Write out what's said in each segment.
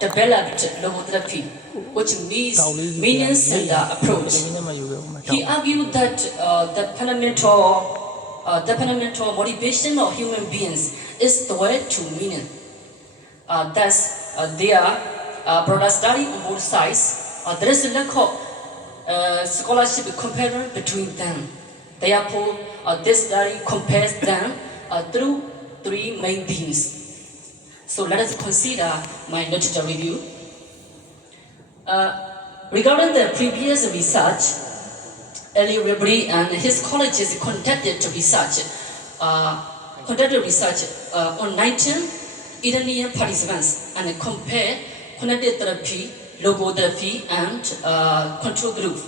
developed logotherapy, which means meaning-centered approach. He argued that the fundamental motivation of human beings is the way to meaning. Thus, there broader study on both sides. There is a lack of scholarship comparison between them. Therefore, this study compares them through three main themes. So let us consider my literature review. Regarding the previous research, Eli Ribri and his colleagues conducted research on 19 Iranian participants and compared cognitive therapy, logotherapy, and control group.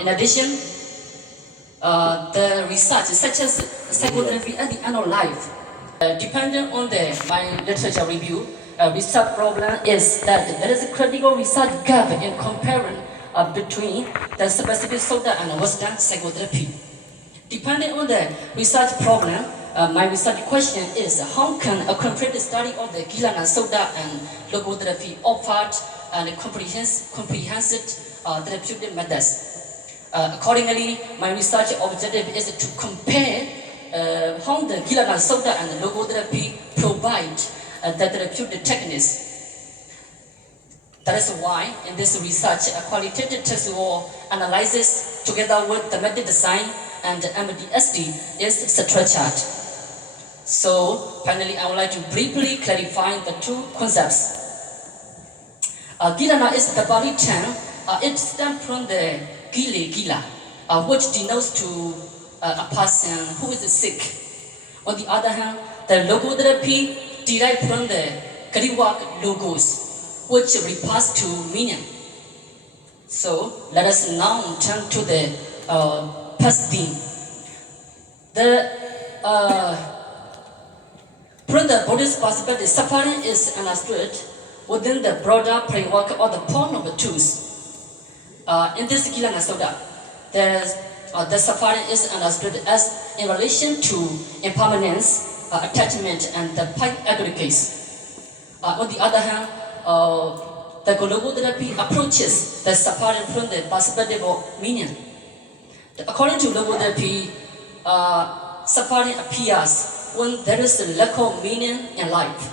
In addition, the research such as psychotherapy at the end of life, depending on my literature review, research problem is that there is a critical research gap in comparing between the specific Sutta and Western psychotherapy. Depending on the research problem, my research question is how can a complete study of the Gilāna Sutta and logotherapy offer and comprehensive therapeutic methods? Accordingly, my research objective is to compare how the Gilāna Sutta and logotherapy provide the therapeutic techniques. That is why in this research, a qualitative textual analysis together with the method design and MDSD is structured. So finally, I would like to briefly clarify the two concepts. Gilāna is the Pali term. It stems from the Gila, which denotes to a person who is sick. On the other hand, the logotherapy derived from the Greek word logos, which refers to meaning. So let us now turn to the first theme. From the Buddhist perspective, suffering is understood within the broader framework of the point of the truth. In this Gilāna Sutta, the suffering is understood as in relation to impermanence, attachment, and the five aggregates. On the other hand, the logotherapy approaches the suffering from the perspective of meaning. According to logotherapy, suffering appears when there is a lack of meaning in life.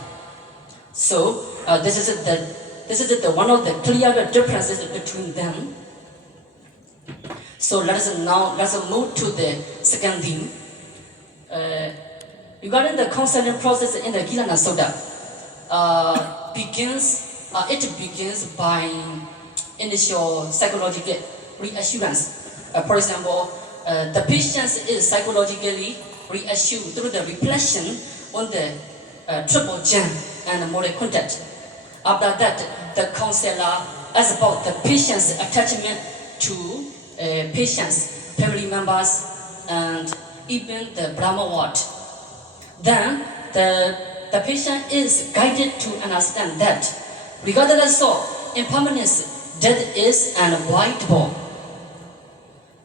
So this is one of the clear differences between them. So let's move to the second theme. Regarding the counseling process in the Gilāna Sutta, it begins by initial psychological reassurance. For example, the patient is psychologically reassured through the reflection on the triple gem and moral contact. After that, the counselor asks about the patient's attachment to patients, family members, and even the Brahma world. Then the patient is guided to understand that regardless of impermanence, death is unavoidable.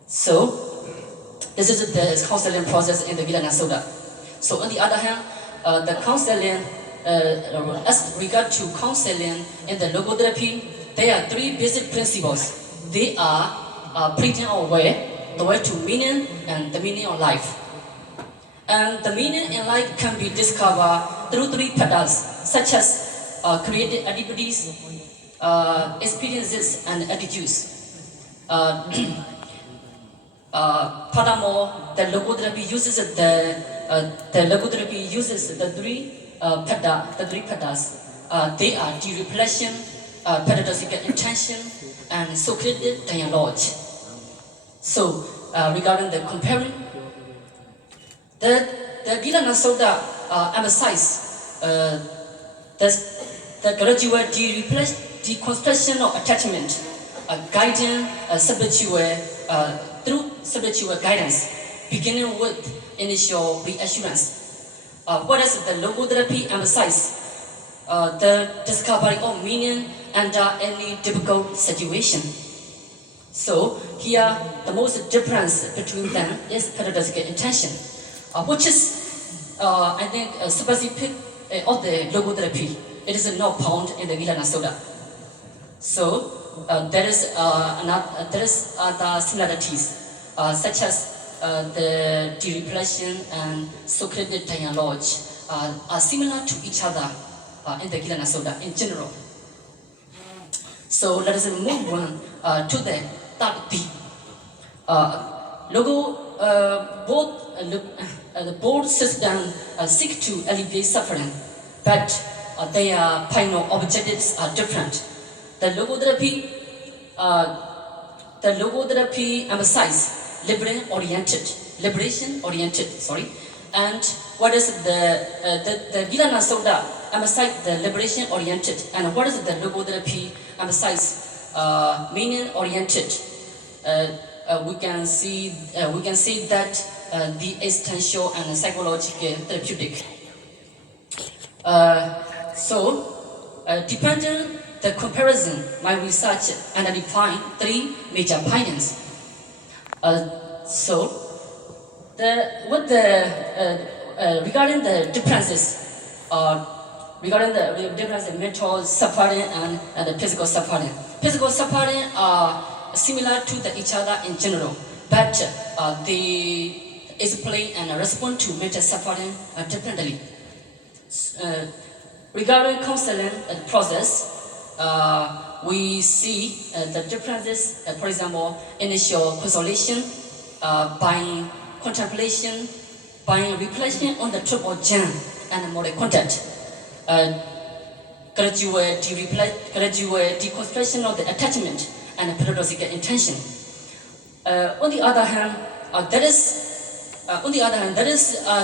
So this is the counseling process in the Gilāna Sutta. So on the other hand, the counseling, as regard to counseling in the logotherapy, there are three basic principles. They are pleading our way, the way to meaning, and the meaning of life. And the meaning in life can be discovered through three patterns, such as created activities, experiences, and attitudes. Furthermore, the logotherapy uses the three patterns. They are dereflection, pedagogical intention, and Socratic dialogue. So, regarding the comparing, the Gilāna Sutta emphasizes the gradual deconstruction of attachment, guiding through spiritual guidance, beginning with initial reassurance. Whereas the logotherapy emphasizes the discovery of meaning under any difficult situation. So here, the most difference between them is pedagogical intention, which is, I think, specific of the logotherapy. it is not found in the Gilāna Sutta. So there is other similarities, such as the derepletion and Socratic dialogue are similar to each other in the Gilāna Sutta in general. So let us move on to the third B. Both systems seek to alleviate suffering, but their final objectives are different. The logotherapy emphasizes liberation oriented. And what is the Gilāna Sutta emphasize the liberation oriented, and what is the logotherapy emphasize meaning oriented? We can see that the existential and psychological therapeutic. Depending the comparison, my research identified three major opinions. Regarding the differences, mental suffering and the physical suffering. Physical suffering are similar to each other in general, but they explain and respond to mental suffering differently. Regarding counseling process, we see the differences. For example, initial consolation, by contemplation, by reflection on the triple gem and moral contact, gradual deconstruction of the attachment and paradoxical intention. On the other hand, there is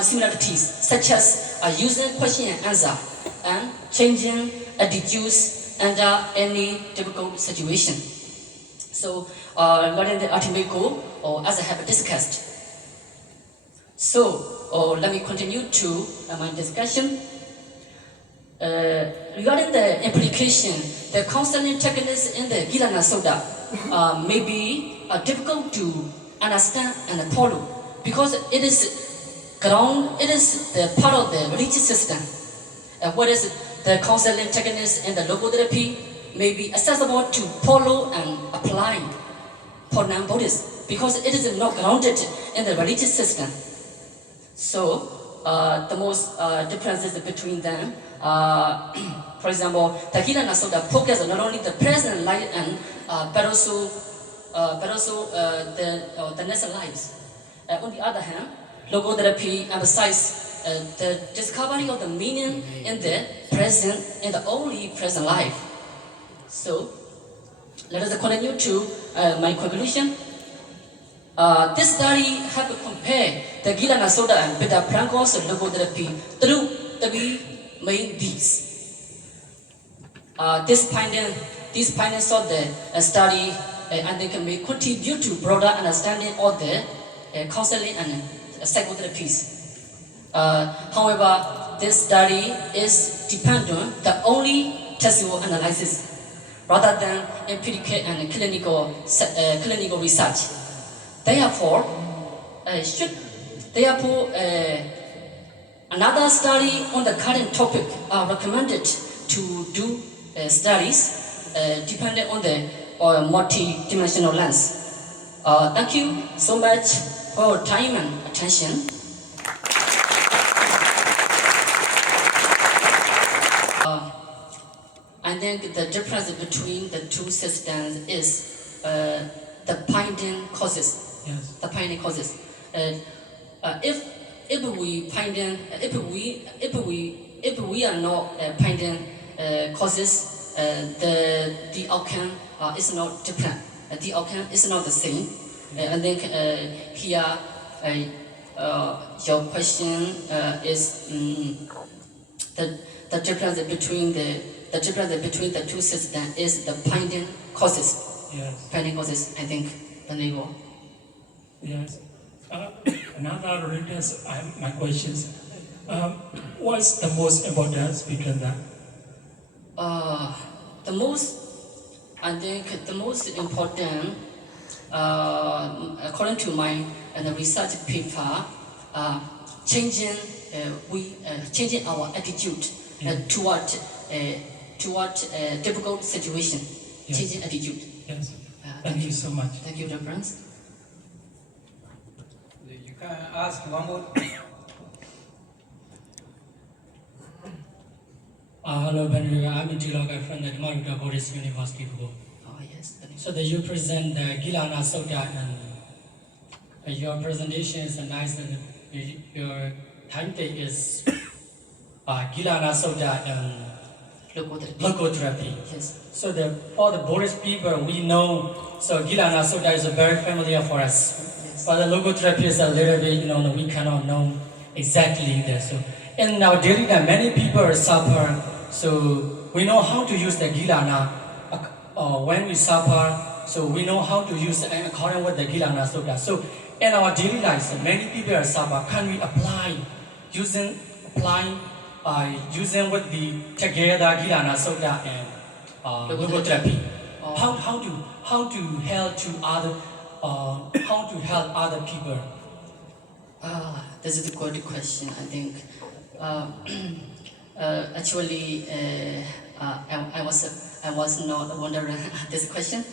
similarities such as using question and answer and changing attitudes under any difficult situation. So, regarding the ultimate goal, as I have discussed. So, let me continue to my discussion. Regarding the implication, the counseling techniques in the Gilāna Sutta may be difficult to understand and follow because it is the part of the religious system. What is the counseling techniques in the logotherapy may be accessible to follow and apply for non-Buddhists because it is not grounded in the religious system. So, the most differences between them, for example, the Gilāna Sutta focuses not only the present life and but also the next lives. On the other hand, logotherapy emphasizes the discovery of the meaning in the present, in the only present life. So, let us continue to my conclusion. This study has compared the Gilāna Sutta with the Franco's logotherapy through three main themes. These findings of the study and they can contribute to broader understanding of the counseling and psychotherapies. However, this study is dependent on the only textual analysis rather than empirical and clinical research. Therefore, another study on the current topic are recommended to do studies depending on the multi-dimensional lens. Thank you so much for your time and attention. I think the difference between the two systems is the binding causes. Yes. The binding causes. If we are not binding causes, the outcome is not different. The outcome is not the same. I think here your question is the difference between the two systems is the binding causes. Yes. Binding causes, I think, the label. Yes. Another related, my questions. What's the most importance between them? The most important, according to my research paper, changing our attitude toward toward a difficult situation, Yes. changing attitude. Yes. Thank you so much. Thank you, Reverend. You can ask one more. Hello, Benry. I'm Gilāna from the Marita Buddhist University. Oh, yes. Thank you. So that you present the Gilāna Sutta and your presentation is nice and your timetable is Gilāna Sutta and Logotherapy. Yes. So for the Buddhist people, we know, so Gilāna Sutta is very familiar for us. Yes. But the Logotherapy is a little bit, we cannot know exactly that. So in our daily life, many people suffer. So we know how to use the Gilāna when we suffer. So we know how to use it according with the Gilāna Sutta. So in our daily life, so many people suffer. Can we apply using with the together Gilāna Sutta and Logotherapy? How to help other people? This is a good question. I think actually I was not wondering this question.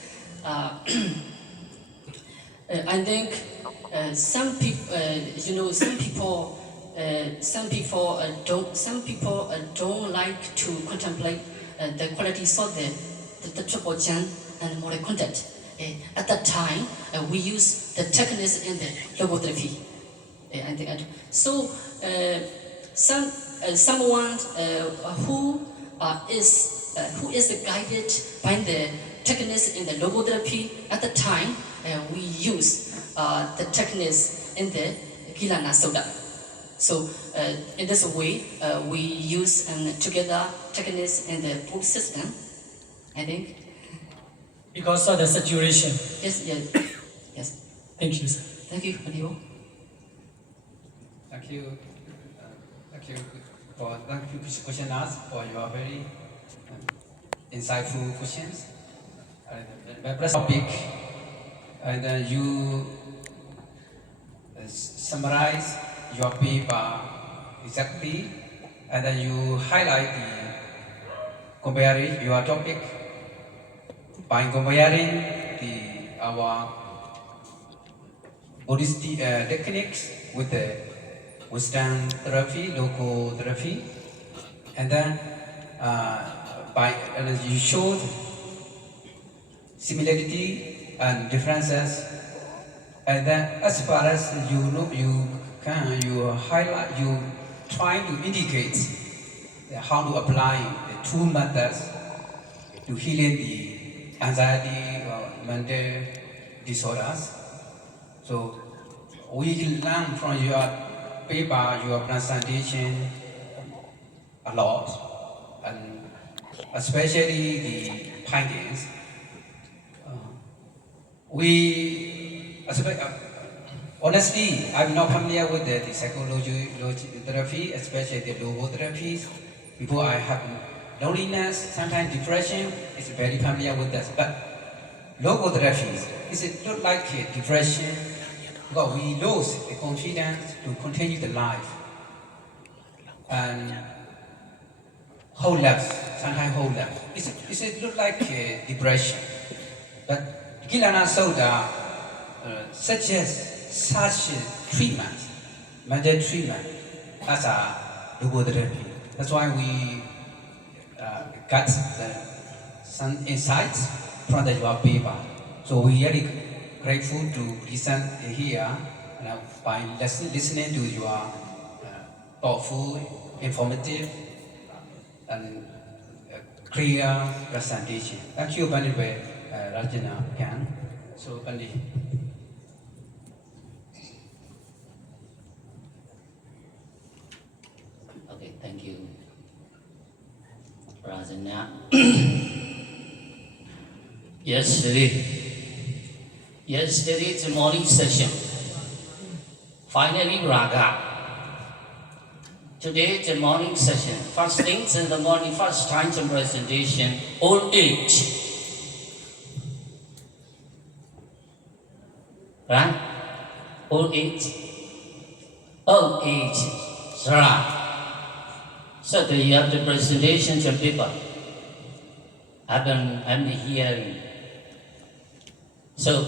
I think some people, some people don't like to contemplate the qualities of the triple Chan and moral content. At that time, we use the techniques in the logotherapy. I think so. Someone who is guided by the techniques in the logotherapy. At the time, we use the techniques in the Gilāna Sutta. So in this way, we use together techniques in the food system. I think. Because of the situation. Yes. Thank you, sir. Thank you, Mario. Thank you for question asked for your very insightful questions. The first topic, and you summarize your paper exactly, and then you highlight comparing your topic by comparing our Buddhist techniques with the Western therapy, logotherapy, and then you showed similarity and differences, and then as far as you highlight, you try to indicate how to apply the two methods to healing the anxiety or mental disorders. So we learn from your paper, your presentation a lot, and especially the findings. Honestly, I'm not familiar with the psychology therapy, especially the logotherapy. Before I have loneliness, sometimes depression, it's very familiar with that. But logotherapy, is it not like depression? Because we lose the confidence to continue the life. And hopeless, sometimes hopeless. Is it not like depression? But Gilāna Sutta suggests such treatment, mental treatment, as a logotherapy. That's why we got some insights from your paper. So we are really grateful to listen here by listening to your thoughtful, informative, and clear presentation. Thank you, Bandit Rājañña. So, Bandit. Okay, thank you, Rājañña. Yesterday's morning session, finally Raga. Today the morning session, first things in the morning, first time to presentation, old age. Right? Old age. Old age. Right. So you have the presentation to people. I'm hearing. So